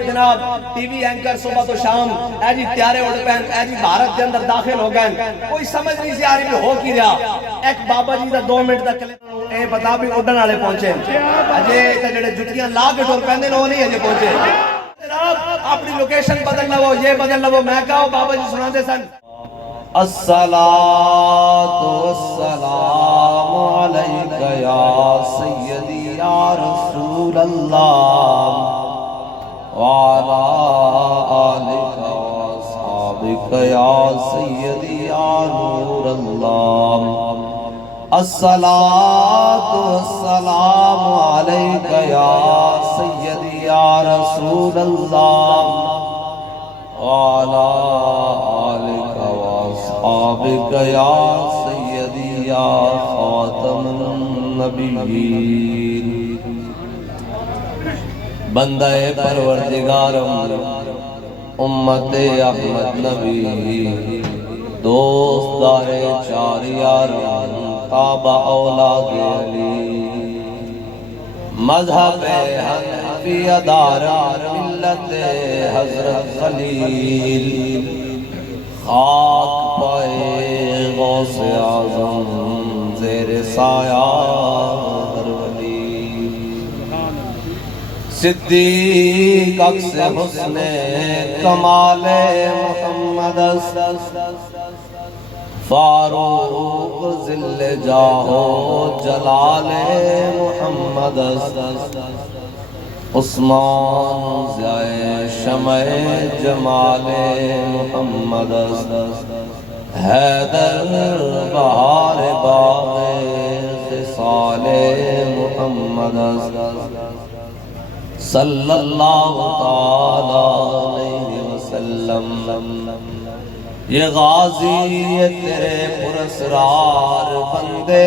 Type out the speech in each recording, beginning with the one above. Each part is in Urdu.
جناب ٹی وی اینکر صبح تو شام اے جی تیارے اڑ پین اے جی بھارت کے اندر داخل ہو گئے کوئی سمجھ نہیں سی آ رہی بھی ہو کی رہا ایک بابا جی دا 2 منٹ دا کلے اے بتا بھی اڑن والے پہنچے اجے تے جڑے جتیاں لا کے ٹر پیندے نے وہ نہیں اجے پہنچے جناب اپنی لوکیشن بدل لو یہ بدل لو میں کہو بابا جی سنا دے سن الصلاۃ والسلام علیک یا سیدی یا رسول اللہ وعلی آلک واصحابک یا سیدی یا نور اللہ الصلاۃ والسلام علیک یا سیدی یا رسول اللہ وعلی آلک واصحابک یا سیدی یا خاتم النبیین بندہ پروردگارم امت احمد نبی دوست دار چار یارم تابع اولاد علی مذہب حنفی دار ملت حضرت خلیل خاک پائے غوث اعظم زیر سایہ ہر ولی صدیق عکس حسن کمال محمد فاروق ذل جاہو جلال محمد عثمان ضیاء شمع جمال محمد حیدر بہار باغ خصال محمد صلی اللہ تعالی علیہ وسلم یہ غازی یہ تیرے پراسرار بندے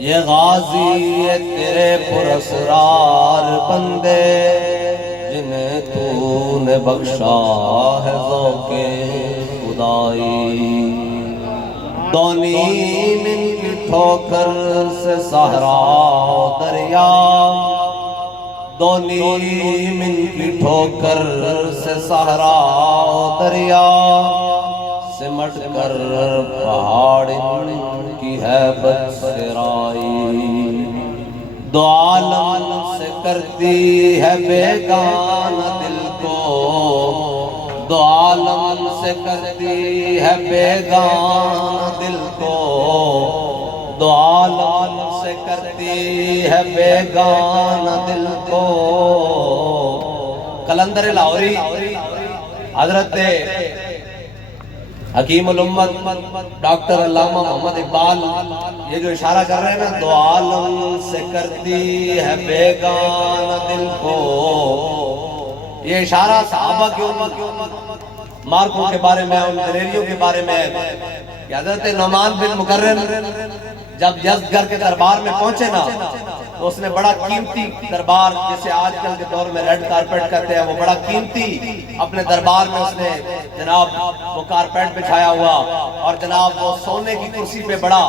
یہ غازی یہ تیرے پراسرار بندے جنہیں تو نے بخشا ہے ذوق خدائی دونی من کی ٹھوکر سے صحرا دریا دونی من کی ٹھوکر سے صحرا دریا سمٹ کر پہاڑ کی ہیبت سرائی دو عالم سے کرتی ہے بیگانہ دل کو دو عالم سے کرتی ہے بیگانہ دل کو دو عالم سے کرتی ہے بیگانہ دل کو قلندر لاہوری حضرت حکیم الامت ڈاکٹر علامہ محمد اقبال یہ جو اشارہ کر رہے ہیں نا دو عالم سے کرتی ہے بیگانہ دل کو یہ اشارہ صحابہ کے مارکوں کے بارے میں ان دلیریوں کے بارے میں کہ حضرت نعمان بن مکرم جب یزدگرد کے دربار میں پہنچے نا تو اس نے بڑا قیمتی دربار جسے آج کل کے دور میں ریڈ کارپیٹ کہتے ہیں وہ بڑا قیمتی اپنے دربار میں اس نے جناب وہ کارپیٹ بچھایا ہوا اور جناب وہ سونے کی کرسی پہ بڑا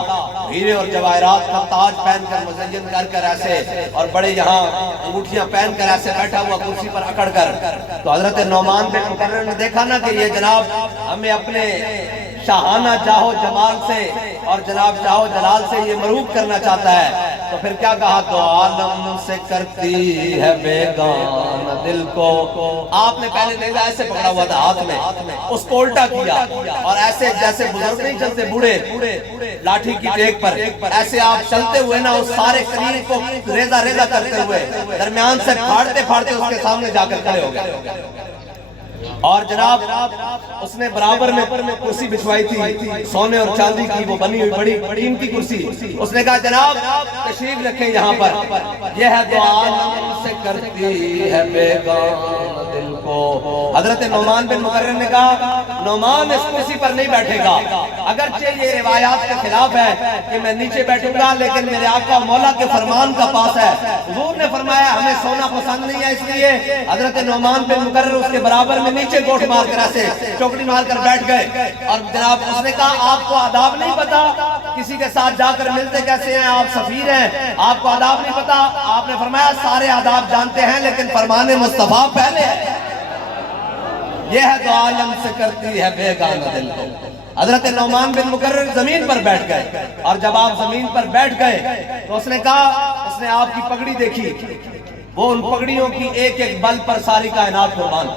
ہیرے اور جواہرات کا تاج پہن کر مزین کر کر ایسے اور بڑے یہاں انگوٹھیاں پہن کر ایسے بیٹھا ہوا کرسی پر اکڑ کر تو حضرت نعمان بن مکرم نے دیکھا نا کہ یہ جناب ہمیں اپنے شاہانہ چاہو جمال سے اور جناب چاہو جلال سے یہ مروب کرنا چاہتا ہے تو پھر کیا کہا دو عالم سے کرتی ہے بیگانہ دل کو آپ نے پہلے نیزہ ایسے پکڑا ہوا تھا ہاتھ میں اس کو الٹا کیا اور ایسے جیسے بزرگ نہیں چلتے بوڑھے لاٹھی کی ٹیک پر ایسے آپ چلتے ہوئے نا اس سارے کریم کو ریزہ ریزہ کرتے ہوئے درمیان سے پھاڑتے پھاڑتے اس کے سامنے جا کر کھڑے ہو گئے اور جناب اس نے برابر میں کرسی بچھوائی تھی سونے اور چاندی کی وہ بنی ہوئی بڑی قیمتی کرسی اس نے کہا جناب تشریف رکھیں یہاں پر یہ ہے دو عالم سے کرتی ہے بیگانہ دل کو حضرت نعمان بن مکرم نے کہا نعمان اس کرسی پر نہیں بیٹھے گا اگرچہ یہ روایات کے خلاف ہے کہ میں نیچے بیٹھوں گا لیکن میرے آقا مولا کے فرمان کا پاس ہے حضور نے فرمایا ہمیں سونا پسند نہیں ہے اس لیے حضرت نعمان بن مکرم اس کے برابر میں نیچے گوٹھ مار کر ایسے چوکڑی مار کر بیٹھ گئے اور جناب اس نے کہا آپ کو آداب نہیں پتا کسی کے ساتھ جا کر ملتے کیسے ہیں؟ آپ سفیر ہیں، آپ کو آداب نہیں پتا؟ آپ نے فرمایا سارے آداب جانتے ہیں لیکن فرمان مصطفیٰ پہلے ہے۔ یہ ہے دو عالم سے کرتی ہے بیگانہ دل کو۔ حضرت نعمان بن مقرر زمین پر بیٹھ گئے، اور جب آپ زمین پر بیٹھ گئے تو اس نے کہا، اس نے آپ کی پگڑی دیکھی، وہ ان پگڑیوں کی ایک ایک بل پر ساری کائنات قربان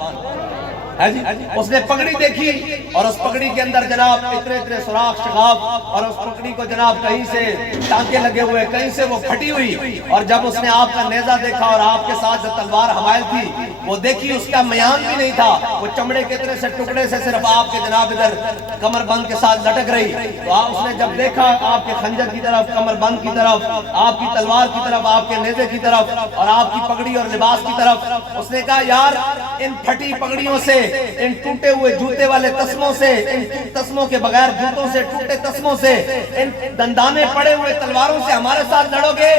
ہے جی۔ اس نے پگڑی دیکھی اور اس پگڑی کے اندر جناب اتنے اتنے سوراخ شگاف، اور اس پگڑی کو جناب کہیں سے ٹانکے لگے ہوئے، کہیں سے وہ پھٹی ہوئی، اور جب اس نے آپ کا نیزہ دیکھا اور آپ کے ساتھ جو تلوار حمائل تھی وہ دیکھی، اس کا میان بھی نہیں تھا، وہ چمڑے کے اتنے سے ٹکڑے سے صرف آپ کے جناب ادھر کمر بند کے ساتھ لٹک رہی۔ تو اس نے جب دیکھا آپ کے خنجر کی طرف، کمر بند کی طرف، آپ کی تلوار کی طرف، آپ کے نیزے کی طرف، اور آپ کی پگڑی اور لباس کی طرف، اس نے کہا یار ان پھٹی پگڑیوں سے، ان ٹوٹے ہوئے جوتے والے تسموں سے، ان تسموں کے بغیر جوتوں سے، ٹوٹے تسموں سے، ان دندانے پڑے ہوئے تلواروں سے ہمارے ساتھ لڑو گے؟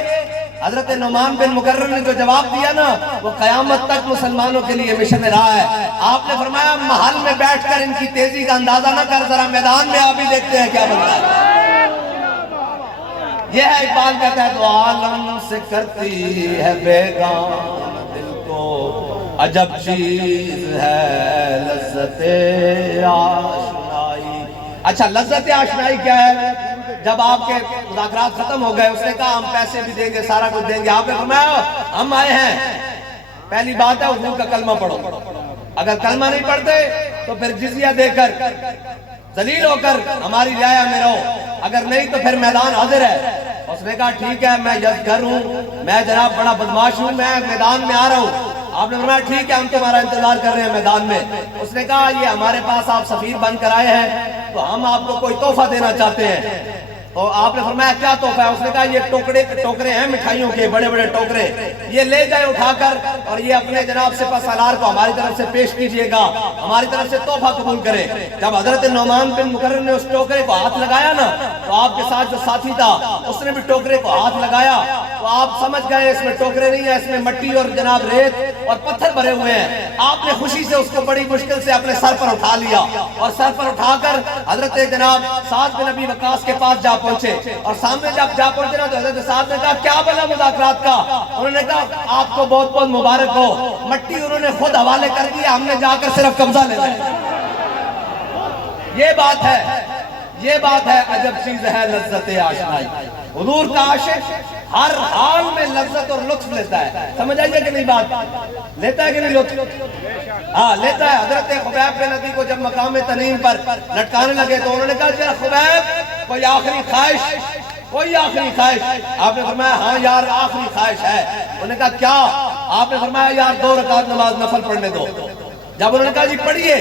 حضرت نعمان بن مقرر نے جو جواب دیا نا، وہ قیامت تک مسلمانوں کے لیے مشن رہا ہے۔ آپ نے فرمایا محل میں بیٹھ کر ان کی تیزی کا اندازہ نہ کر، ذرا میدان میں آپ ہی دیکھتے ہیں کیا بنتا ہے۔ یہ ہے اقبال کہتا ہے دو عالم سے کرتی ہے بیگانہ دل کو، عجب چیز ہے لذت آشنائی۔ اچھا لذت آشنائی کیا ہے؟ جب آپ کے مذاکرات ختم ہو گئے، اس نے کہا ہم پیسے بھی دیں گے، سارا کچھ دیں گے۔ آپ نے فرمایا ہم آئے ہیں، پہلی بات ہے حضور کا کلمہ پڑھو، اگر کلمہ نہیں پڑھتے تو پھر جزیہ دے کر ذلیل ہو کر ہماری رعایا میں رہو، اگر نہیں تو پھر میدان حاضر ہے۔ اس نے کہا ٹھیک ہے میں یزگر ہوں، میں جناب بڑا بدماش ہوں، میں میدان میں آ رہا ہوں۔ آپ نے فرمایا ٹھیک ہے ہم تمہارا انتظار کر رہے ہیں میدان میں۔ اس نے کہا یہ ہمارے پاس آپ سفیر بن کر آئے ہیں تو ہم آپ کو کوئی تحفہ دینا چاہتے ہیں۔ تو آپ نے فرمایا کیا تحفہ ہے؟ اس نے کہا یہ ٹوکرے ہیں مٹھائیوں کے، بڑے بڑے ٹوکرے، یہ لے جائیں اٹھا کر اور یہ اپنے جناب سپہ سالار کو ہماری طرف سے پیش کیجئے گا، ہماری طرف سے تحفہ قبول کرے۔ جب حضرت نعمان بن مقرر نے اس ٹوکرے کو ہاتھ لگایا نا، تو آپ کے ساتھ جو ساتھی تھا اس نے بھی ٹوکرے کو ہاتھ لگایا، تو آپ سمجھ گئے اس میں ٹوکرے نہیں ہیں، اس میں مٹی اور جناب ریت اور پتھر بھرے ہوئے ہیں۔ آپ نے خوشی سے اس کو بڑی مشکل سے اپنے سر پر اٹھا لیا، اور سر پر اٹھا کر حضرت جناب سعد بن ابی وقاص کے پاس جا پہنچے، اور سامنے جب جا پہنچے نا تو حضرت سعد نے کہا کیا بلا مذاکرات کا؟ انہوں نے کہا آپ کو بہت بہت مبارک ہو، مٹی انہوں نے خود حوالے کر دیا، ہم نے جا کر صرف قبضہ لے لیا۔ یہ بات ہے عجب چیز ہے لذت آشنائی۔ حضور کا عاشق ہر حال میں لذت اور لطف لیتا ہے، سمجھ آئیے کہ نہیں بات؟ لیتا ہے کہ نہیں لطف؟ ہاں لیتا ہے۔ حضرت خبیب بن عدی کو جب مقام تنعیم پر لٹکانے لگے تو انہوں نے کہا جی خبیب کوئی آخری خواہش، کوئی آخری خواہش؟ آپ نے فرمایا ہاں یار آخری خواہش ہے۔ انہوں نے کہا کیا؟ آپ نے فرمایا یار 2 رکعت نماز نفل پڑھنے دو۔ جب انہوں نے کہا جی پڑھیے،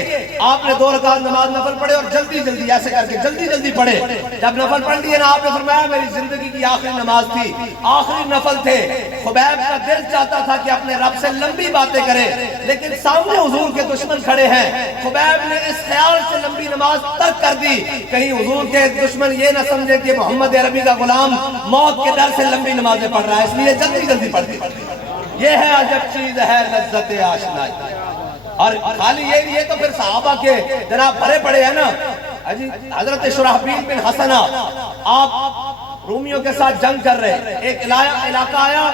آپ نے 2 رکعت نماز نفل پڑھے اور جلدی جلدی ایسے کر کے جلدی جلدی پڑھے۔ جب نفل پڑھ لیے نا، آپ نے فرمایا میری زندگی کی آخری نماز تھی، آخری نفل تھے۔ خبیب کا دل چاہتا تھا کہ اپنے رب سے لمبی باتیں کرے، لیکن سامنے حضور کے دشمن کھڑے ہیں۔ خبیب نے اس خیال سے لمبی نماز ترک کر دی کہیں حضور کے دشمن یہ نہ سمجھے کہ محمد عربی کا غلام موت کے ڈر سے لمبی نمازیں پڑھ رہا ہے، اس لیے جلدی جلدی پڑھتی۔ یہ ہے عجب چیز ہے لذت آشنائی۔ اور خالی یہ تو پھر صحابہ کے جناب بھرے پڑے ہیں نا۔ حضرت شرحبیل بن حسنہ آپ رومیوں کے ساتھ جنگ کر رہے، ایک علاقہ آیا،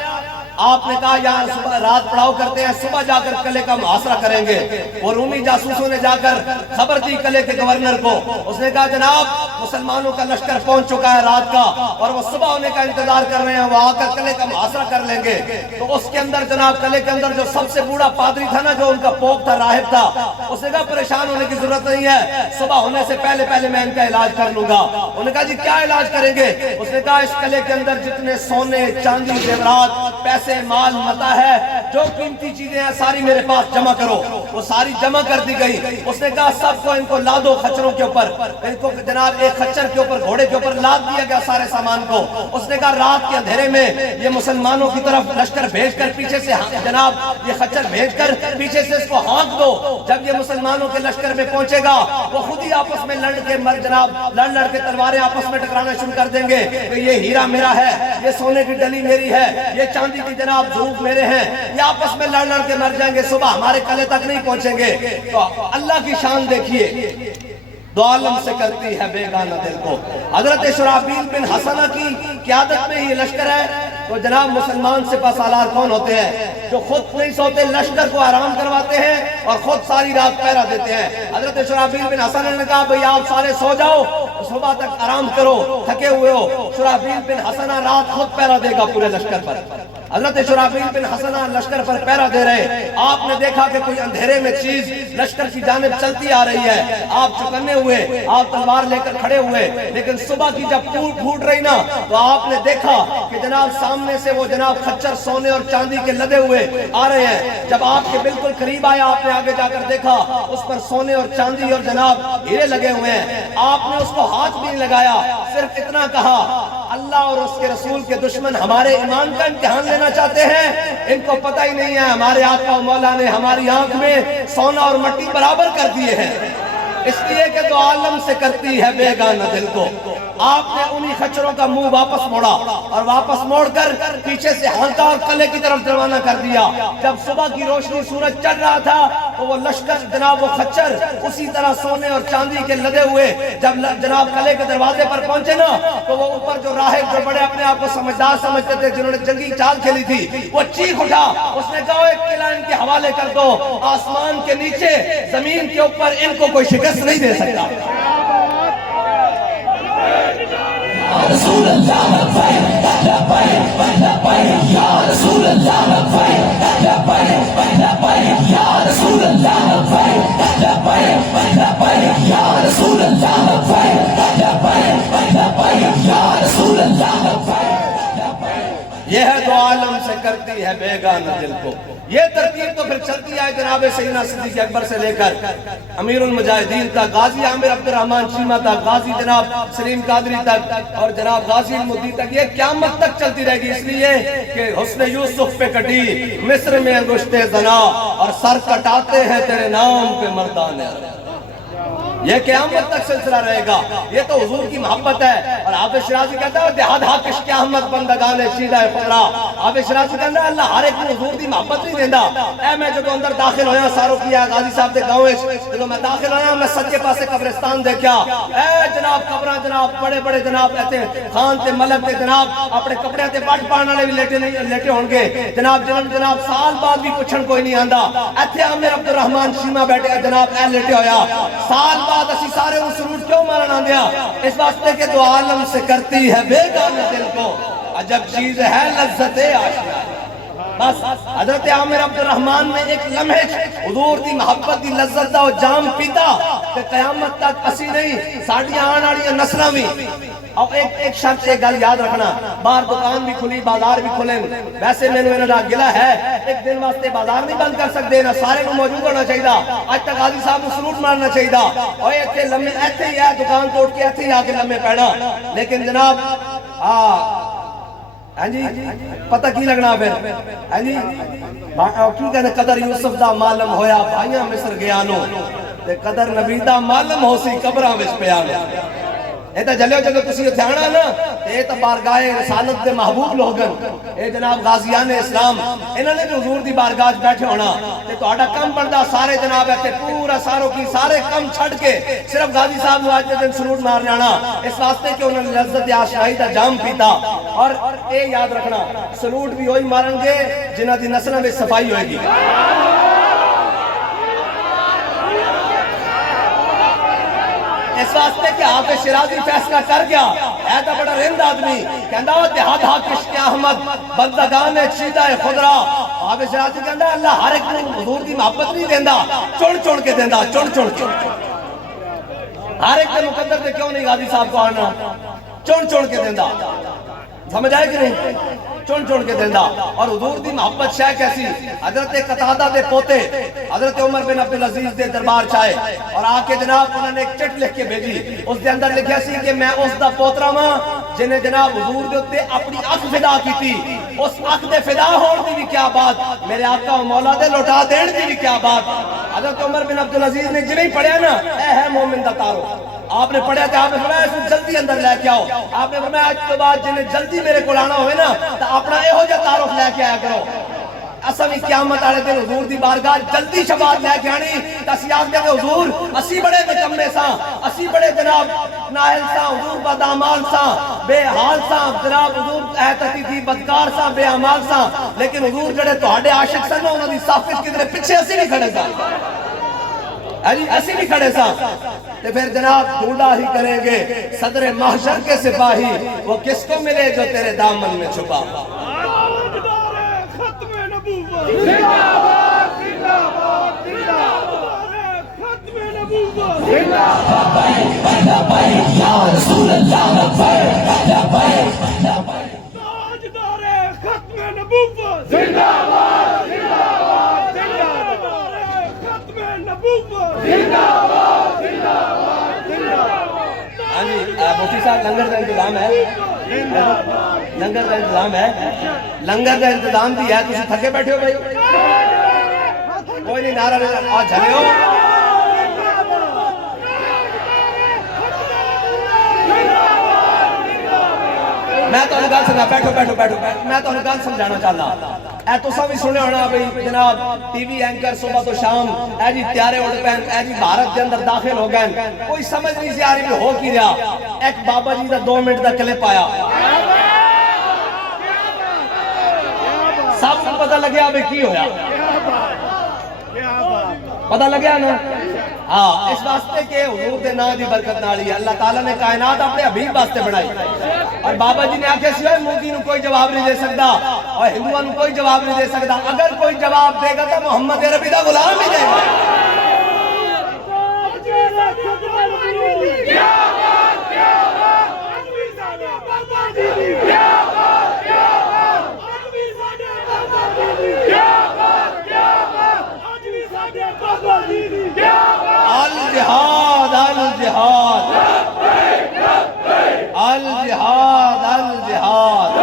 آپ نے کہا یہاں صبح رات پڑاؤ کرتے ہیں، صبح جا کر قلعے کا محاصرہ کریں گے۔ وہ رومی جاسوسوں نے جا کر خبر دی قلعے کے گورنر کو، اس نے کہا جناب مسلمانوں کا لشکر پہنچ چکا ہے رات کا، اور وہ صبح ہونے کا انتظار کر رہے ہیں، وہ آ کر قلعے کا محاصرہ کر لیں گے۔ تو اس کے اندر جناب قلعے کے اندر جو سب سے بوڑھا پادری تھا نا، جو ان کا پوپ تھا، راہب تھا، اس نے کہا پریشان ہونے کی ضرورت نہیں ہے، صبح ہونے سے پہلے پہلے میں ان کا علاج کر لوں گا۔ انہوں نے کہا جی کیا علاج کریں گے؟ اس نے کہا اس قلعے کے اندر جتنے سونے چاندی زیورات پیسے مال متا ہے، جو قیمتی چیزیں ہیں ساری میرے پاس جمع کرو۔ وہ ساری جمع کر دی گئی۔ اس نے کہا سب کو ان کو لادو خچروں کے اوپر، ان کو جناب ایک خچر کے اوپر گھوڑے کے اوپر لاد دیا گیا سارے سامان کو۔ اس نے کہا رات کے اندھیرے میں یہ مسلمانوں کی طرف لشکر بھیج کر پیچھے سے جناب یہ خچر بھیج کر پیچھے سے اس کو ہانک دو، جب یہ مسلمانوں کے لشکر میں پہنچے گا وہ خود ہی آپس میں لڑ کے تلواریں آپس میں ٹکرانا شروع کر دیں گے کہ یہ ہیرا میرا ہے، یہ سونے کی ڈلی میری ہے، یہ چاندی کی جناب ظروف میرے ہیں، یہ آپس میں لڑ کے مر جائیں گے، صبح ہمارے قلعے تک نہیں پہنچیں گے۔ تو اللہ کی شان دیکھیے، دو عالم سے کرتی ہے بیگانہ دل کو۔ حضرت شرحبیل بن حسنہ کی قیادت میں یہ لشکر ہے، تو جناب مسلمان سپہ سالار کون ہوتے ہیں؟ جو خود نہیں سوتے، لشکر کو آرام کرواتے ہیں اور خود ساری رات پہرا دیتے ہیں۔ حضرت شرحبیل بن حسنہ نے کہا بھئی آپ سارے سو جاؤ، صبح تک آرام کرو، تھکے ہوئے ہو۔ شرحبیل بن حسنہ رات خود پہرا دے گا پورے لشکر پر۔ حضرت شرحبیل بن حسنہ لشکر پر پہرا دے رہے، آپ نے دیکھا کہ کوئی اندھیرے میں چیز لشکر کی جانب چلتی آ رہی ہے، آپ چکنے ہوئے، آپ تلوار لے کر کھڑے ہوئے، لیکن صبح کی جب پھوٹ رہی نا تو آپ نے دیکھا کہ جناب سامنے سے وہ جناب خچر سونے اور چاندی کے لدے ہوئے آ رہے ہیں۔ جب آپ کے بالکل قریب آیا، آپ نے آگے جا کر دیکھا اس پر سونے اور چاندی اور جناب ہیرے لگے ہوئے ہیں۔ آپ نے اس کو ہاتھ بھی نہیں لگایا، صرف اتنا کہا اللہ اور اس کے رسول کے دشمن ہمارے ایمان کا امتحان لینا چاہتے ہیں، ان کو پتہ ہی نہیں ہے ہمارے آقا و مولا نے ہماری آنکھ میں سونا اور مٹی برابر کر دیے ہیں، اس لیے کہ دو عالم سے کرتی ہے بیگانہ دل کو۔ آپ نے انہی خچروں کا منہ واپس موڑا اور واپس موڑ کر پیچھے سے ہانکا اور قلعے کی طرف روانہ کر دیا۔ جب صبح کی روشنی سورج چڑھ رہا تھا تو وہ لشکر جناب وہ خچر اسی طرح سونے اور چاندی کے لدے ہوئے جب جناب قلعے کے دروازے پر پہنچے نا تو وہ اوپر جو راہب جو بڑے اپنے آپ کو سمجھدار سمجھتے تھے، جنہوں نے جنگی چال کھیلی تھی، وہ چیخ اٹھا، اس نے کہا ایک قلعہ ان کے حوالے کر دو، آسمان کے نیچے زمین کے اوپر ان کو کوئی شکست نہیں دے سکتا۔ رسول اللہ لبیک لبیک لبیک یا رسول اللہ لبیک لبیک لبیک یا رسول اللہ لبیک لبیک لبیک یا رسول اللہ لبیک لبیک لبیک یا رسول اللہ لبیک۔ یہ ہے دو عالم سے کرتی ہے بیگانہ دل کو۔ یہ ترتیب تو پھر چلتی آئے جناب سیدنا صدیق اکبر سے لے کر امیر المجاہدین تک، غازی عامر عبد الرحمن چیمہ تک، غازی جناب سلیم قادری تک اور جناب غازی المدی تک، یہ قیامت تک چلتی رہے گی، اس لیے کہ حسن یوسف پہ کٹی مصر میں انگشت زنا اور سر کٹاتے ہیں تیرے نام پہ مردان عرب۔ یہ قیامت تک سلسلہ رہے گا، یہ تو حضور کی محبت ہے۔ اور حافظ شیرازی کہتا ہے دہاد حاکش قیامت بندگان سیدھا خدرا۔ حافظ شیرازی کہتا ہے اللہ ہر ایک کو حضور دی محبت نہیں دیندہ۔ اے میں جب اندر داخل ہویا سارو کیا غازی صاحب دے گاؤں جب میں داخل ہویا میں سجے پاسے قبرستان دیکھا، اے جناب قبران جناب بڑے بڑے جناب ایسے خان تے ملک تے جناب اپنے کپڑے تے بٹ پانے والے بھی لیٹے ہونگے، جناب جناب سال بعد بھی پوچھن کوئی نہیں آندا۔ ایتھے عامر عبد الرحمن چیمہ بیٹھے جناب اے لیٹے ہویا، سال بعد اسی سارے ان سرود کیوں مارنا دیا؟ اس واسطے کہ دو عالم سے کرتی ہے بیگانہ دل کو، عجب چیز ہے لذت آشنا۔ بس حضرت عامر عبد الرحمن میں ایک لمحے حضور دی محبت دی لذت دا جام پیتا کہ قیامت تک اسی نہیں ساڑیاں آن آڑیاں نسلہ بھی۔ اور ایک شرط ایک گل یاد رکھنا، باہر دکان بھی کھلی بازار بھی کھلیں، ویسے میں نے انہوں گلہ ہے ایک دن واسطے بازار نہیں بند کر سکتے نہ سارے کو موجود ہونا چاہیے۔ آج تک غازی صاحب کو سلوٹ مارنا چاہیے اور ایتھے لمحے ایتھے ہی ہے دکان توڑ کے ایتھے ہی آ کے لمحے پیڑا، لیکن جناب ہاں جی پتہ کی لگنا پھر ہاں جی کی کہنے قدر یوسف دا معلوم ہویا بھائیاں مصر گیانو تے قدر نبی دا معلوم ہو سی قبراں وچ پیانو۔ اے تا جلیو جگہ تسی اتھے آنا نا اے تا بارگاہ رسالت دے محبوب لوگن، اے جناب غازیان اسلام انہوں نے بھی حضور دی بارگاہ بیٹھے ہونا تے تو آڑا کم بڑھدا سارے جناب ایتے پورا ساروں کی سارے کم چھڑ کے صرف غازی صاحب نے آج دن سلوٹ مار جانا، اس واسطے کہ انہوں نے لذت آشنائی دا جام پیتا۔ اور اے یاد رکھنا سلوٹ بھی ہوئی مارن گے جنہ دی نسلوں میں صفائی ہوئے گی۔ اس واسطے کہ حافظ شیرازی فیصلہ کر گیا، اے تا بڑا رند آدمی کہندہ ہو دہاد حاکش کے احمد بندگان چیدہ خدرا۔ حافظ شیرازی کہندہ اللہ ہر ایک کو حضور دی محبت نہیں دیندہ، چڑ کے دیندہ، چڑ کے۔ ہر ایک کے مقدر دے کیوں نہیں غازی صاحب کو آنا، چڑ کے دیندہ، سمجھ آئے کہ نہیں؟ چڑ کے دیندہ۔ اور حضور دی محبت شے کیسی، حضرت قتادہ دے پوتے حضرت عمر بن عبدالعزیز دے دربار چاہے اور آکے جناب انہوں نے ایک چٹ لکھ کے بھیجی، اس دے اندر لکھیا سی کہ میں اس دا پوترا ماں جنہیں جناب حضور دے اتے اپنی اکھ فدا کی تھی، اس اکھ دے فدا ہون دی بھی کیا بات، میرے آقا و مولا دے لوٹا دین دی بھی کیا بات۔ حضرت عمر بن عبدالعزیز نے جنہیں پڑھیا نا اے ہے مومن دا تارو، آپ نے پڑھیا تھا، آپ نے فرمایا اس کو جلدی اندر لے کے آؤ، آپ نے فرمایا آج کے بعد جنہیں جلدی میرے کو لانا ہوئے نا تو اپنا اے ہو جا تعارف لے کے آیا کرو۔ اسا بھی قیامت والے دن حضور دی بارگاہ جلدی شفاعت لے کے آنی تسی آکھ دے حضور اسی بڑے نکمے ساں اسی بڑے جناب نااہل ساں حضور بدعمال ساں بے حال ساں جناب حضور احتتی تھی بدکار ساں بے اعمال ساں لیکن حضور جڑے تہاڈے عاشق سن انہاں دی صف وچ کدھر پیچھے اسی نہیں کھڑے ساں اسی نہیں کھڑے ساں تے پھر جناب ڈھونڈا ہی کریں گے صدر محشر کے سپاہی وہ کس کو ملے جو تیرے دامن میں چھپا مفتی صاحب لنگر کا انتظام ہے لنگر کا انتظام ہے لنگر کا انتظام بھی ہے تسی تھکے بیٹھے ہو بھائی کوئی نہیں نعرہ آج جھلے ہو میں تو انہیں گل سمجھا بیٹھو میں تو انہیں گل سمجھانا چاہنا اے تو سب بھی سنے ہونا بھئی جناب ٹی وی اینکر صبح تو شام اے جی تیارے اڑ پہن اے جی بھارت کے اندر داخل ہو گئے کوئی سمجھ نہیں سی آ رہی بھی ہو کی رہا ایک بابا جی دا 2 منٹ دا کلپ آیا سب کو پتہ لگیا بھی کی ہویا پتہ لگیا نا ہاں اس واسطے کہ حضور دے نام دی برکت نالی ہے اللہ تعالیٰ نے کائنات اپنے حبیب واسطے بنائی اور بابا جی نے آکھے سوائے مودی نو کوئی جواب نہیں دے سکتا اور ہندوؤں نو کوئی جواب نہیں دے سکتا اگر کوئی جواب دے گا تو محمد عربی دا غلام ہی دے گا الجہاد الجہاد الجہاد الجہاد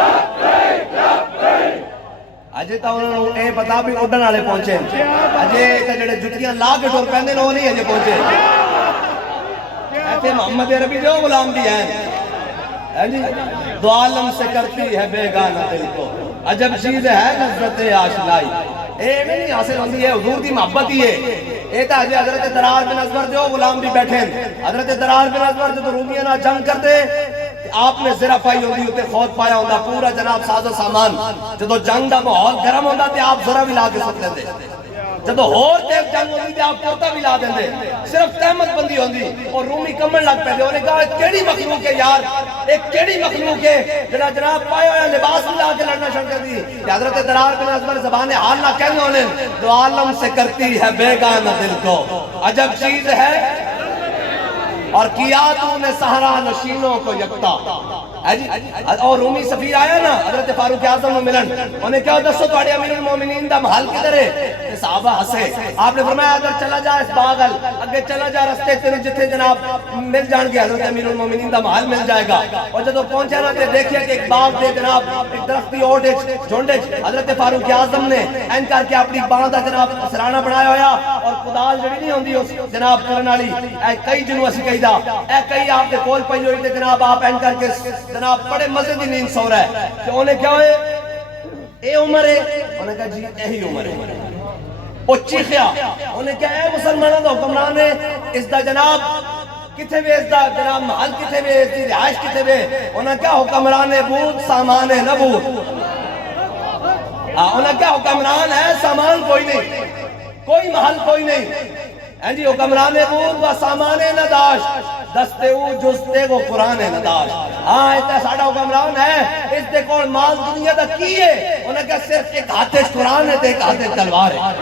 اجے تا انہوں نے اے پتا بھی اڈن والے پہنچے اجے تا جڑے جتیاں لا کے ٹور پہندے نے وہ نہیں اجے پہنچے ایتھے محمد عربی جو غلام بھی ہیں جی دو عالم سے کرتی ہے بیگانہ دل کو عجب چیز ہے نظرت آشنائی اے میں نہیں حاصل ہوندی ہے حضور دی محبت ہی ہے اے تا جی حضرت درار بن ازور جو غلام بھی بیٹھے حضرت درار بن ازور جو رومیہ نہ جنگ کرتے آپ نے زرہ پائی ہوندی ہوتے خود پایا ہوندہ پورا جناب ساز و سامان جدو جنگ دا ماحول گرم ہوندہ تے آپ زرہ بھی لا کے سکتے تھے جدو ہور تیب جنگ ہوندی تے آپ پورتا بھی لا دیں دے صرف تحمد بندی ہوندی اور رومی کمر لگ پہ دے انہیں کہا ایک کیڑی مخلوق ہے یار ایک کیڑی مخلوق ہے جناب پایا ہویا لباس بھی لا کے لڑنا شروع کر دی کہ حضرت درار بن ازور زبان حال نہ کہنے انہیں دو عالم سے کرتی ہے بیگانہ دل کو عجب چیز ہے اور کیا تو نے سہرا نشینوں کو یکتا اور رومی سفیر آیا نا حضرت فاروق اعظم میں ملن انہیں کہا دسو توڑے امیر المومنین دا محل کدھر ہے صحابہ ہسے آپ نے فرمایا اگر چلا جا اس باغل اگر چلا جا رستے تیرے جتھے جناب مل جان گے حضرت امیر المومنین دا محل مل جائے گا اور جب پہنچا نا تے دیکھیا کہ ایک باغ دے جناب ایک درختی اوٹ جھونڈے حضرت فاروق اعظم نے این کر کے اپنی باغ دا جناب سرانہ بنایا ہویا اور کدال جڑی نہیں ہوندی اس جناب کرن والی اے کئی جنوں اسی کہی دا اے کئی آپ دے کول پئی ہوئی تے جناب آپ این کر کے جناب بڑے مزے دی نیند سو رہا ہے کہ انہیں کیا ہوئے اے عمر ہے انہیں کہا جی یہی عمر ہے وہ چیخیا انہیں کہا اے مسلمانوں دا حکمران ہے اس دا جناب کتے بے اس دا جناب محل کتے بے اس دی رہائش کتے بے انہیں کہا حکمران بود سامان نبود انہیں کہا حکمران ہے سامان کوئی نہیں کوئی محل کوئی نہیں جی حکمران بود و سامان نداشت دستے او جستے کو قرآن نداشت ہاں ایتا ساڑھا حکمران ہے اس دے کول مال دنیا دا کی ہے انہیں کہا صرف ایک ہاتھ قرآن ہے تے ایک ہاتھ تلوار ہے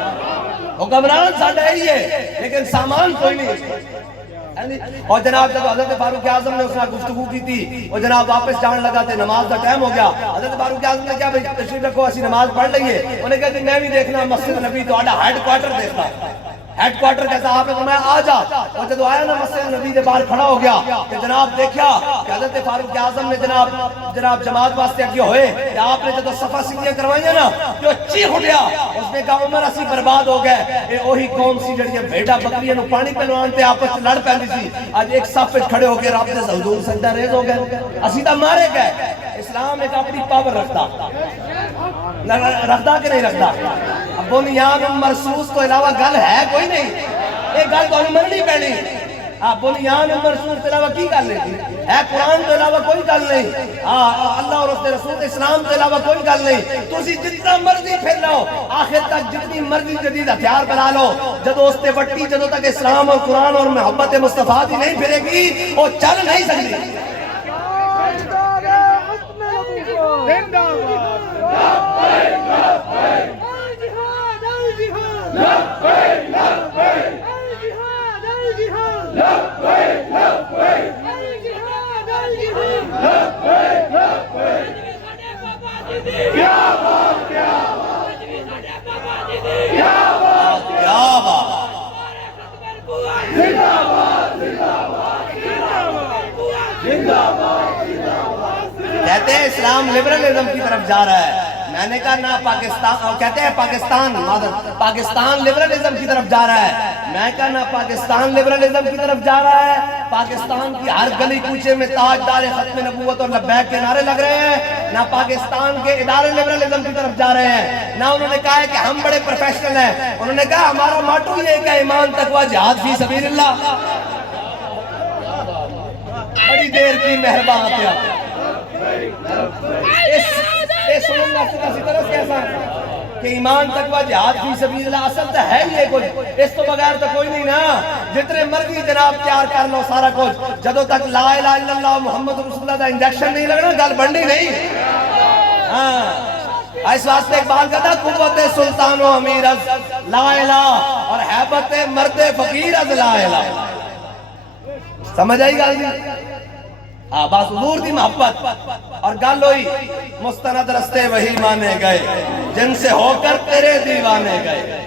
حکمران ساڑھا ہی ہے لیکن سامان کوئی نہیں اور جناب جب حضرت فاروق اعظم نے اس نے گفتگو کی تھی اور جناب واپس جان لگا تے نماز دا ٹائم ہو گیا حضرت فاروق اعظم نے کہا بھئی تشریف رکھو اسی نماز پڑھ لئیے انہیں کہا کہ میں بھی دیکھنا مسجد نبی تو آڈا ہیڈ کوارٹر دیکھنا ہیڈ کوارٹر کہتا آپ نے فرمایا آ جا اور جب آیا نا مسجد نبی دے باہر کھڑا ہو گیا کہ جناب دیکھیا کہ حضرت فاروق اعظم نے جناب جماعت واسطے کیا ہوئے کہ آپ نے جب صفحہ سنگیاں کروائی ہیں نا جو چیخ اٹھیا اس نے کہا عمر اسی برباد ہو گئے اے اوہی قوم سی جڑی بھیڑا بکریاں نو پانی پہلوان تے آپس لڑ پیندی سی آج ایک صف وچ کھڑے ہو کے رب دے حضور سجدہ ریز ہو گئے اسی تا مارے گئے اسلام ایک اپنی پاور رکھتا رکھدا کہ نہیں رکھدا؟ بنیان مرصوص تو علاوہ گل ہے کوئی نہیں، یہ گل تو مننی پینی۔ بنیان مرصوص تو علاوہ کی گل نہیں ہے، قرآن تو علاوہ کوئی گل نہیں، اللہ اور اس کے رسول اسلام تو علاوہ کوئی گل نہیں۔ تسی جتنا مرضی پھر لو، آخر تک جتنی مرضی جدید ہتھیار بنا لو، جدو اس تے وٹی جدو تک اسلام اور قرآن اور محبت مصطفیٰ دی نہیں پھرے گی، وہ چل نہیں سکتی۔ کہتے ہیں اسلام لبرلزم کی طرف جا رہا ہے، میں نے کہا نہ پاکستان، کہتے ہیں پاکستان لبرلزم کی طرف جا رہا ہے، میں کہا نہ پاکستان لبرلزم کی طرف جا رہا ہے، پاکستان کی ہر گلی کوچے میں تاجدار ختم نبوت اور لبیک کے نعرے لگ رہے ہیں، نہ پاکستان کے ادارے لبرلزم کی طرف جا رہے ہیں، نہ انہوں نے کہا ہے کہ ہم بڑے پروفیشنل ہیں، انہوں نے کہا ہمارا ماٹو یہ ہے کہ ایمان تقوی جہاد فی سبیل اللہ۔ بڑی دیر کی مہربان آتے ہیں اس سنن نفس کا سترس کیسا کہ ایمان تقوی جہاد فی سبیل اللہ اصل تو ہے ہی کچھ، اس تو بغیر تو کوئی نہیں نا، جتنے مرضی جناب تیار کر لو سارا کچھ، جدو تک لا الہ الا اللہ محمد رسول اللہ دا انجیکشن نہیں لگنا گل بننی نہیں۔ اس واسطے اقبال کہتا قوت سلطان و امیر از لا الہ اور حیبت مرد فقیر از لا الہ۔ سمجھ آئی گل جی؟ بس حضور دی محبت اور گل ہوئی مستند رستے وہی مانے گئے جن سے ہو کر تیرے دیوانے گئے،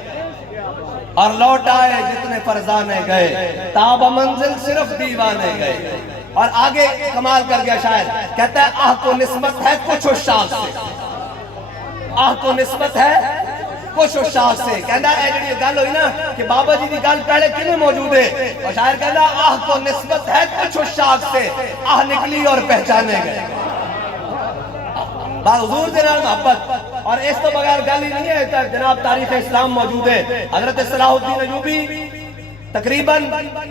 اور لوٹ آئے جتنے فرزانے گئے تاب منزل صرف دیوانے گئے۔ اور آگے کمال کر گیا شاعر، کہتا ہے آہ کو نسبت ہے کچھ اشاق سے، آہ کو نسبت ہے کچھ اشاق سے۔ کہنا ہے جڑی گل ہوئی نا کہ بابا جی دی گل پہلے کنے موجود ہے، اور شاعر کہنا آہ کو نسبت ہے کچھ اشاق سے، آہ نکلی اور پہچانے گئے۔ حضور جناب محبت اور اس تو بغیر گل ہی نہیں ہے، جناب تاریخ اسلام موجود ہے۔ حضرت صلاح الدین ایوبی تقریباً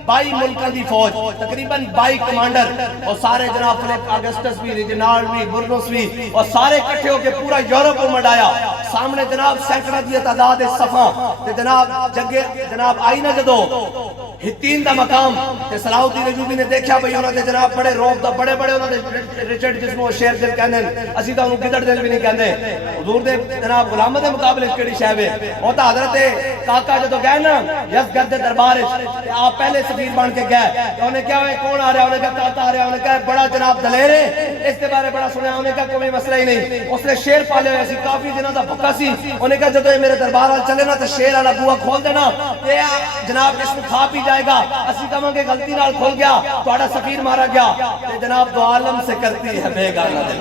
22 ملکوں دی فوج، تقریباً 22 کمانڈر، اور سارے جناب فلپ آگسٹس بھی، ریجنارڈ بھی، برنوس بھی، اور سارے کٹھے ہو کے پورا یورپ کو مڈایا۔ سامنے جناب سینکڑا دی تعداد صفحہ تے جناب جگہ جناب آئی نہ جدو ہتین دا مقام تے صلاح الدین ایوبی نے دیکھا بھئی انہوں نے جناب بڑے روب دا بڑے انہوں نے رچرڈ جسمو شیر دل کہنے اسی دا انہوں گدڑ دل بھی نہیں کہنے، حضور دے جناب غلامت دے مقابلے کیڑی شہوے ہوتا حضرت کاکا جدو گئے نا یس گرد دربار آپ پہلے سفیر بن کے گئے، انہوں نے کیا ہوئے کون آ رہا ہے، انہوں نے کہا کاکا آ رہا ہے، انہوں نے کہا بڑا جناب دلیر ہے، اس کے بارے بڑا سنیا، انہوں نے کہا کوئی مسئلہ ہی نہیں، اس نے شیر پالے ہوئے سی کافی جنہ دا بھکا سی، انہوں نے کہا جدو یہ میرے دربار آل چلے نا تو شیر آلا بوا کھول دینا، یہ جناب اس کو کھا پی جائے گا، اسی کہاں کہ غلطی نال کھول گیا تو آڑا سفیر مارا گیا، یہ جناب دو عالم سے کرتی ہے بے گانا دل۔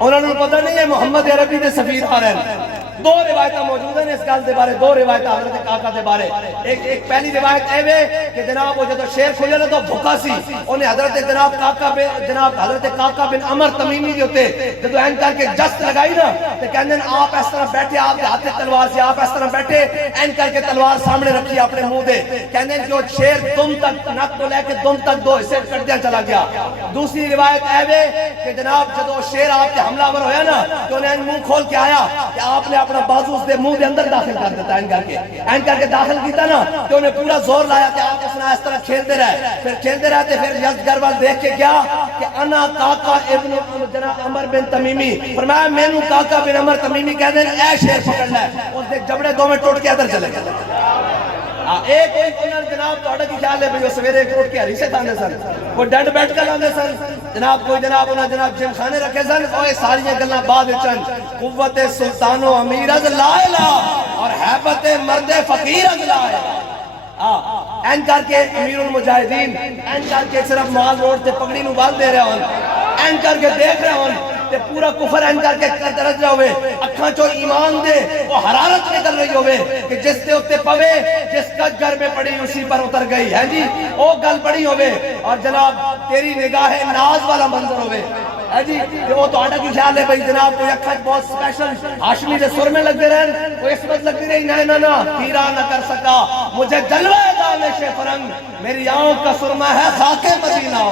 انہوں نے پتہ نہیں ہے محمد عربی دے سفیر آ رہے ہیں۔ دو روایتہ موجود ہیں اس گل دے بارے، دو روایتہ حضرت کاکا دے بارے۔ ایک پہلی روایت اے کہ جناب وہ جدو شیر کھولے نا تو بھوکا سی، انہیں حضرت کاکا بن عمر تمیمی جو ہوتے جدو این کر کے جست لگائی نا تو کہنے آپ اس طرح بیٹھے، آپ کے ہاتھ تلوار سے آپ اس طرح بیٹھے، این کر کے تلوار سامنے رکھی اپنے منہ دے، کہنے کہ وہ شیر دم تک نک کو لے کے دم تک دو حصے کٹ دیا چلا گیا۔ دوسری روایت اے کہ جناب جدو شیر آپ کے حملہ ور ہویا نا تو انہیں منہ کھول کے آیا کہ آپ نے اپنا بازو اس دے منہ دے اندر داخل کر دیتا این کر کے داخل کیتا نا تو انہیں پورا زور لایا کہ آپ اس نے اس طرح کھیلتے رہے، پھر کھیلتے رہتے پھر یزگروال دیکھ کے گیا کہ انا کاکا ابن جناب عمر بن تمیمی، فرمایا میں نو کاکا بن عمر تمیمی کہہ دیں اے شیر پکڑ لے، اس دے جبڑے دو میں ٹوٹ کے ادھر چلے گئے۔ ایک انہوں جناب توڑا کی خیال ہے وہ سویرے ٹوٹ کے ہری سے کھانے سن، وہ ڈنڈ بیٹھ کر لاندے سن، جناب کوئی جناب انہوں جناب جم خانے رکھے سن، اور ساری گلنا بعد چند قوت سلطان و امیر از لا الہ اور حیبت مرد فقیر از لا الہ۔ این کر کے امیر المجاہدین این کر کے صرف معاذ روڈ تے پگڑی نو بال دے رہے ہوں، این کر کے دیکھ رہے ہوں تے پورا کفر این کر کے درج رہے ہوئے اکھاں چو ایمان دے وہ حرارت نکل رہی ہوئے کہ جس دے اتے پوے جس کا گھر میں پڑی اسی پر اتر گئی ہے جی وہ گل پڑی ہوئے اور جناب تیری نگاہ ناز والا منظر ہوئے ہے جی وہ تو آٹا کی خیال ہے بھئی جناب کوئی اکھاں بہت سپیشل ہاشمی دے سر میں لگ دے رہے کوئی اسمت لگ دے رہی نا تیرا نہ کر سکا مجھے جلوہ دانش فرنگ میری آنکھ کا سرما ہے خاک مدینہ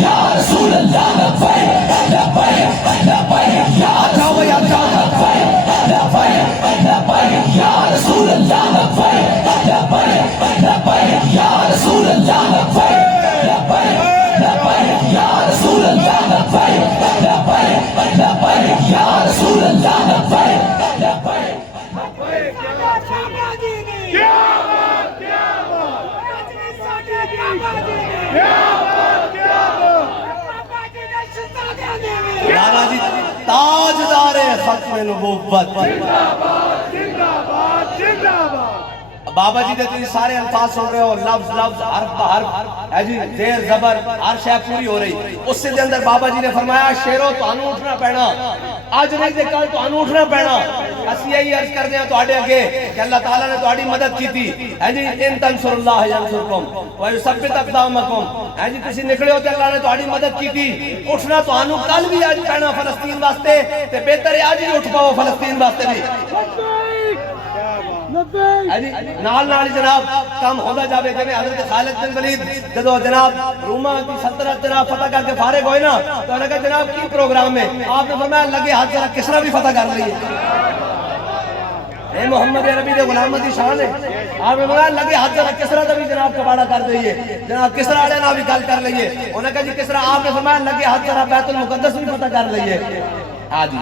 یا رسول اللہ اچھا بھئی اچھا یا رسول اللہ یا رسول اللہ یا رسول اللہ یا رسول اللہ نعرہ جی تاجدار ختم نبوت بابا جی دیتے سارے الفاظ سن رہے ہو لفظ لفظ حرف بحرف ہے جی زیر زبر ہر شے پوری ہو رہی اس سے دے اندر بابا جی نے فرمایا شیرو تو انو اٹھنا پینا آج نہیں دے کل تو انو اٹھنا پینا اسی یہی عرض کر دیں تو آڑے اگے کہ اللہ تعالیٰ نے تو آڑی مدد کی تھی ہے جی ان تنصر اللہ ینصرکم ویثبت اقدامکم ہے جی کسی نکلے ہوتے اللہ نے تو آڑی مدد کی تھی اٹھنا تو انو کل بھی آج پینا فلسطین واسطے تے بہتر ہے آج ہی اٹھ پاؤ فلسطین واسطے بھی نال نال جناب کام ہوتا جاوے جنہیں حضرت خالد بن ولید جدو جناب روما کی سلطنت جناب فتح کر کے فارغ ہوئے نا تو انہوں نے کہا جناب کی پروگرام ہے آپ نے فرمایا لگے ہاتھ ذرا کسرا بھی فتح کر لئیے اے محمد عربی دے غلامت دی شان ہے آپ نے فرمایا لگے ہاتھ ذرا کسرا دا بھی جناب کباڑا کر دئیے جناب کسرا آڑے نا بھی گل کر لئیے انہوں نے کہا جی کسرا آپ نے فرمایا لگے ہاتھ ذرا بیت المقدس بھی فتح کر لئیے آجی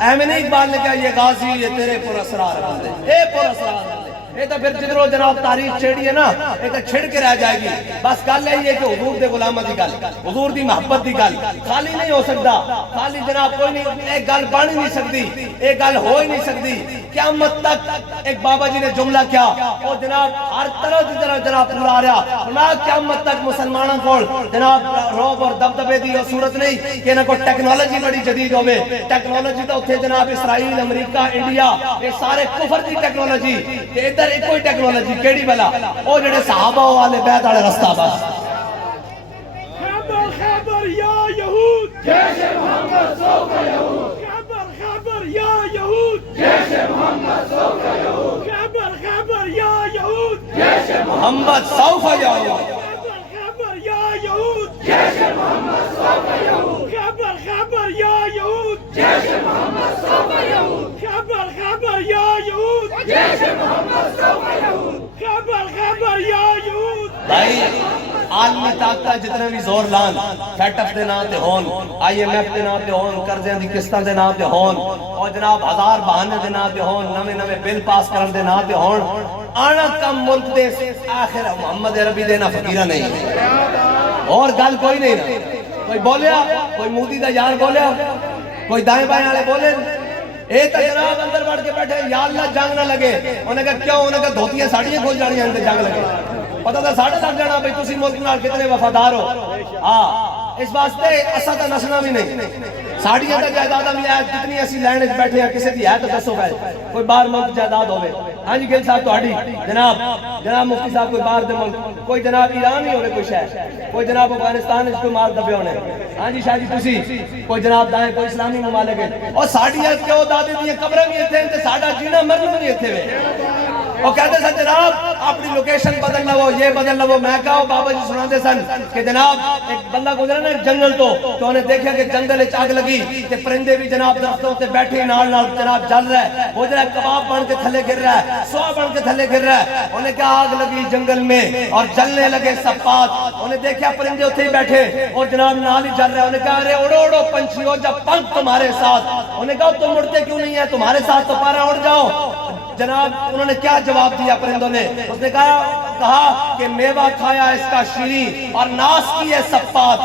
احمد اقبال نے کہا یہ غازی یہ تیرے پر اسرار بندے اے پر اسرار بندے یہ تو پھر جدرو جناب تاریخ چھیڑی ہے نا یہ تو چھڑ کے رہ جائے گی بس گل ہے یہ کہ حضور دے غلامت دی گل حضور دی محبت دی گل خالی نہیں ہو سکتا خالی جناب کوئی نہیں ایک گل بن ہی نہیں سکتی ایک گل ہو ہی نہیں سکتی قیامت تک ایک بابا جی نے جملہ کیا وہ جناب ہر طرح دی طرح جناب پورا آ رہا فرمایا قیامت تک مسلمانوں کو جناب روب اور دبدبے دی اور صورت نہیں کہ انہوں کو ٹیکنالوجی بڑی جدید ہوئے ٹیکنالوجی تو اتھے جناب اسرائیل امریکہ انڈیا یہ سارے کفر دی ٹیکنالوجی ادھر ایک کوئی ٹیکنالوجی کیڑی بلا وہ جڑے صحابہ والے بیت والے رستہ بس خیبر خیبر یا یہود جیش محمد سوف یہود خیبر خیبر یا یہود جیش محمد سوف یہود خیبر خیبر یا یہود جیش محمد سوف یہود خیبر خیبر یا یہود جیش محمد سوف یہود خیبر خیبر یا یہود جیش محمد سوف یہود خیبر خیبر یا یہود جیش محمد سوف یہود خیبر خیبر یا یہود بھائی عالمی طاقتہ جتنے بھی زور لان فیٹ اف دے نام دے ہون آئی ایم ایف دے نام دے ہون قرضیں دی قسطاں دے نام دے ہون اور جناب ہزار بہانے دے نام دے ہون نوے نوے بل پاس کرن دے نام دے ہون آنا کم ملک دے آخر محمد عربی دینا فقیرہ نہیں اور گل کوئی نہیں نا کوئی بولیا کوئی مودی دا یار بولیا کوئی دائیں بائیں والے بولے اے تا جناب اندر بڑھ کے بیٹھے یا اللہ جنگ نہ لگے انہیں کہا کیوں انہیں کہا دھوتیاں ساڑیاں کھول جانی ہیں جنگ لگے پتہ تھا ساڑھے لگ جانا بھئی تسی ملک نال کتنے وفادار ہو اس واسطے اسا تا نسنا بھی نہیں ساڑیاں تا جائدادہ بھی ہے کتنی اسی لینڈ بیٹھے ہیں کسی دی ہے تو دسو گئے کوئی بار ملک جائداد ہوئے ہاں جی گل صاحب تو ہڈی جناب مفتی صاحب کوئی بار دے ملک کوئی جناب ایران ہی ہوئے کوئی شہر کوئی جناب افغانستان اس کو مار دبے ہونے ہاں جی شاہ جی تسی کوئی جناب دائیں کوئی اسلامی ممالک ہے اور ساڑیاں کیوں دادے دیئے قبریں بھی اتھے ہیں ساڑا جینا مرنا بھی اتھے ہوئے وہ کہتے سن جناب اپنی لوکیشن بدل لو یہ بدل لو میں کہا بابا جی سناتے سن کہ جناب ایک بندہ گزرا نا جنگل تو انہیں دیکھا کہ جنگل آگ لگی کہ پرندے بھی جناب درختوں سے بیٹھے نال نال جناب جل رہا ہے وہ جناب کباب بن کے تھلے گر رہا ہے سوا بن کے تھلے گر رہا ہے انہیں کہا آگ لگی جنگل میں اور جلنے لگے سپات انہیں دیکھا پرندے اتھے ہی بیٹھے اور جناب نال ہی جل رہا ہے انہیں کہا ارے اڑو اڑو پنچھیو جب پنکھ تمہارے ساتھ انہیں کہا تم اڑتے کیوں نہیں ہے تمہارے ساتھ تو پارا اڑ جاؤ جناب انہوں نے کیا جواب دیا پرندوں نے اس نے کہا کہ میوہ کھایا اس کا شیریں اور ناس کی ہے سپات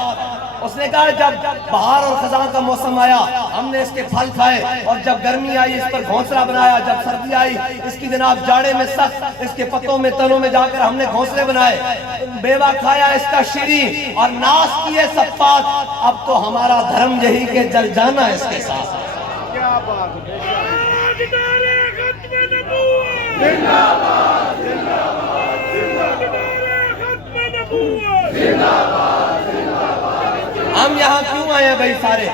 اس نے کہا جب بہار اور خزاں کا موسم آیا ہم نے اس کے پھل کھائے، اور جب گرمی آئی اس پر گھونسلہ بنایا، جب سردی آئی اس کی جناب جاڑے میں سخت اس کے پتوں میں تنوں میں جا کر ہم نے گھونسلے بنائے، بیوہ کھایا اس کا شیریں اور ناس کیے صفات، اب تو ہمارا دھرم یہی کہ جل جانا اس کے ساتھ۔ کیا بات ہے، نعرہ ختم نبوت زندہ باد، زندہ باد، نعرہ ختم نبوت زندہ باد، زندہ باد۔ ہم یہاں کیوں آئے ہیں بھائی سارے؟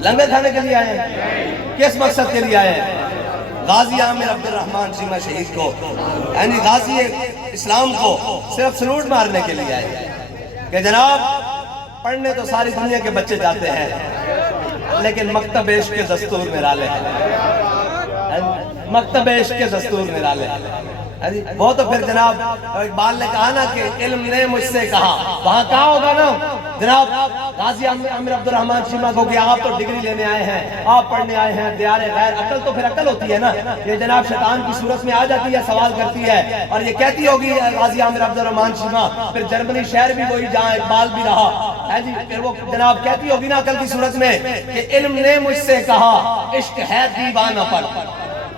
لنگر کھانے کے لیے آئے ہیں؟ کس مقصد کے لیے آئے ہیں؟ غازی عامر عبد الرحمن شیمہ شہید کو، یعنی غازی اسلام کو صرف سلوٹ مارنے کے لیے آئے ہیں کہ جناب پڑھنے تو ساری دنیا کے بچے جاتے ہیں لیکن مکتب عشق کے دستور نرالے ہیں، مکتب عشق کے دستور نرالے ہیں۔ وہ تو پھر جناب اقبال نے کہا نا کہ علم نے مجھ سے کہا، وہاں کہا ہوگا نا جناب غازی عامر عبد الرحمن شیمہ کو کہ آپ تو ڈگری لینے آئے ہیں، آپ پڑھنے آئے ہیں، دیار غیر عقل تو پھر عقل ہوتی ہے نا، یہ جناب شیطان کی صورت میں آ جاتی ہے، سوال کرتی ہے اور یہ کہتی ہوگی غازی عامر عبد الرحمن شیمہ، پھر جرمنی شہر بھی وہی جہاں اقبال بھی رہا ہے جی، پھر وہ جناب کہتی ہوگی نا عقل کی صورت میں کہ علم نے مجھ سے کہا عشق ہے دیوانہ پر،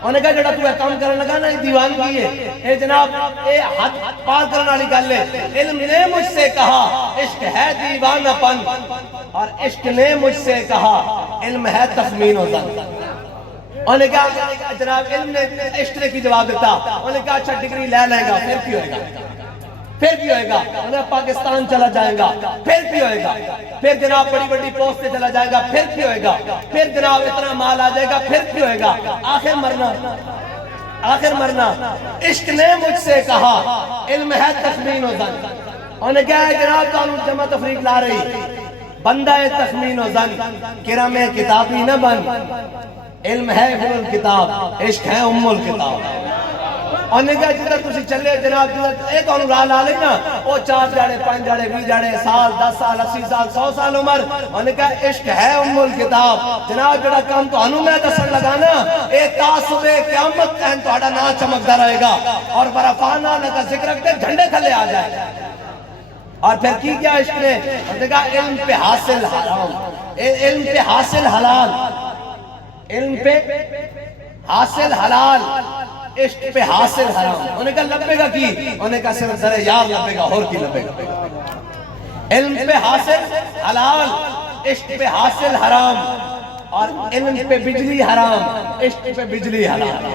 انہوں نے کہا جڑا تو کام کرنے لگا نا یہ دیوانگی ہے، اے جناب اے حد پار کرنے والی گل ہے، علم نے مجھ سے کہا عشق ہے دیوانہ پن، اور عشق نے مجھ سے کہا علم ہے تخمین و ظن۔ انہوں نے کہا جناب علم نے عشق نے کی جواب دیتا، انہوں نے کہا اچھا ڈگری لے لے گا پھر کی ہوئے گا، پھر کی ہوئے گا، انہیں پاکستان چلا جائے گا پھر کی ہوئے گا، پھر جناب بڑی بڑی پوسٹ پہ چلا جائے گا پھر کی ہوئے گا، پھر جناب اتنا مال آ جائے گا پھر کی ہوئے گا، آخر مرنا، آخر مرنا۔ عشق نے مجھ سے کہا علم ہے تخمین و ظن، انہوں نے کہا جناب قانون جمع تفریق لا رہی، بندہ تخمین و ظن کرم کتابی نہ بن، علم ہے ام الکتاب عشق ہے ام الکتاب۔ انہوں نے کہا جدھر تسی چلے جناب جدھر ایک اور راہ لا لے نا وہ 4 جاڑے 5 جاڑے 20 جاڑے سال 10 سال 80 سال 100 سال عمر، انہوں نے کہا عشق ہے ام الکتاب۔ جناب جڑا کام تو انہوں میں دسن لگانا اے تا صبح قیامت کہن تو اڑا نا چمکتا رہے گا اور برفانہ کا ذکر رکھتے جھنڈے تھلے آ جائے۔ اور پھر کی کیا عشق نے؟ انہوں نے کہا علم پہ حاصل حرام، علم پہ حاصل حلال، علم پہ حاصل حلال، عشق پہ حاصل حرام۔ انہوں نے کہا لبے گا کی؟ انہوں نے کہا صرف ذرا یار لبے گا اور کی لبے گا۔ علم پہ حاصل حلال، عشق پہ حاصل حرام، اور علم پہ بجلی حرام، عشق پہ بجلی حلال۔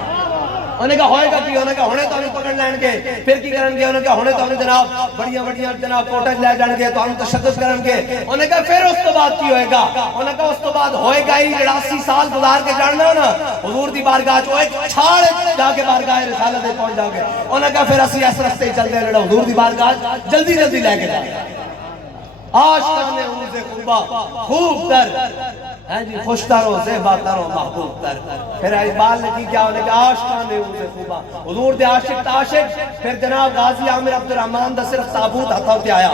انہوں نے کہا ہوئے گا کی؟ انہوں نے کہا ہونے تو ہمیں پکڑ لین گے پھر کی کرن گے؟ انہوں نے کہا ہونے تو ہمیں جناب بڑیاں جناب کوٹج لے جان گے تو ہم تشدد کرن گے۔ انہوں نے کہا پھر اس تو بعد کی ہوئے گا؟ انہوں نے کہا اس تو بعد ہوئے گا ہی 80 سال گزار کے جاننا نا حضور دی بارگاہ چو ایک چھاڑ جا کے بارگاہ رسالت دے پہنچ جاؤ گے۔ انہوں نے کہا پھر اسی اس رستے ہی چل دے لڑا حضور دی بارگاہ جلدی جلدی لے کے جائے۔ عاشق نے عروض خوبا خوب تر ہے جی خوش تر و زیبا تر و محبوب تر۔ پھر اقبال نے کی کیا؟ انہوں نے کہا عاشقان عروض خوبا حضور دے عاشق تعاشق۔ پھر جناب غازی عامر عبد الرحمن دا صرف تابوت ہتھا ہوتے آیا،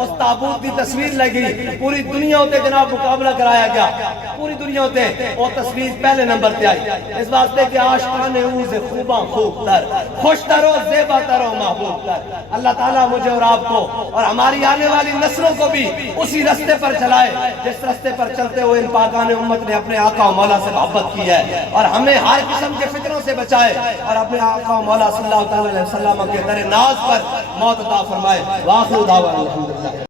اس تابوت کی تصویر لگی، پوری دنیا ہوتے جناب مقابلہ کرایا گیا، پوری دنیا ہوتے وہ تصویر پہلے نمبر تے آئی، اس واسطے کہ عاشقان عروض خوبا خوب تر خوش تر و زیبا تر و محبوب تر۔ اللہ تعالیٰ مجھے اور آپ کو اور ہماری آنے والی نسلوں کو بھی اسی رستے پر چلائے جس رستے پر چلتے ہوئے ان پاکان امت نے اپنے آقا و مولا سے محبت کی ہے، اور ہمیں ہر قسم کے فتنوں سے بچائے اور اپنے آقا و مولا صلی اللہ علیہ وسلم کے در ناز پر موت عطا فرمائے۔ وآخر دعوانا الحمدللہ۔